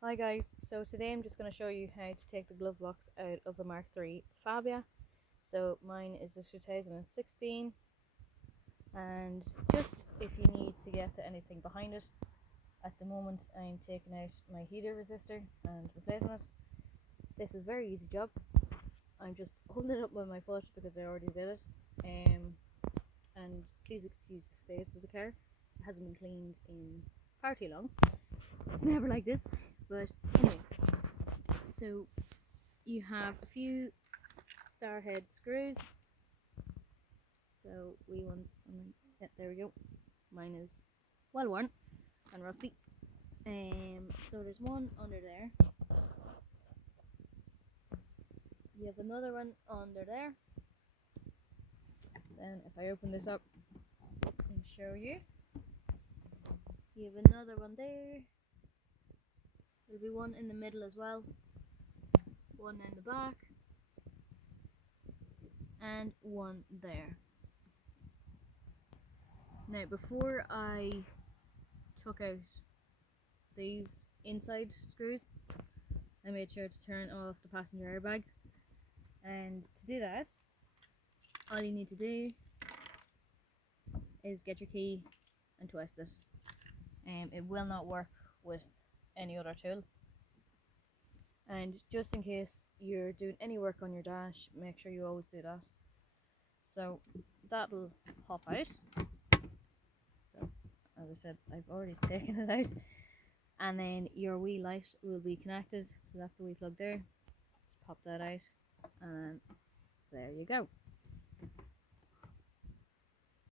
Hi guys, so today I'm just going to show you how to take the glove box out of a Mk3 Fabia. So mine is a 2016, and just if you need to get to anything behind it, at the moment I'm taking out my heater resistor and replacing it. This is a very easy job. I'm just holding it up with my foot because I already did it, and please excuse the state of the car. It hasn't been cleaned in far too long. It's never like this, but anyway. So you have a few star head screws. So we want, yeah, there we go. Mine is well worn and rusty. So there's one under there. You have another one under there. Then if I open this up and show you, you have another one there. There'll be one in the middle as well, one in the back, and one there. Now before I took out these inside screws, I made sure to turn off the passenger airbag, and to do that all you need to do is get your key and twist it. It will not work with any other tool, and just in case you're doing any work on your dash, make sure you always do that. So that'll pop out. So as I said, I've already taken it out, and then your wee light will be connected, so that's the wee plug there. Just pop that out, and there you go.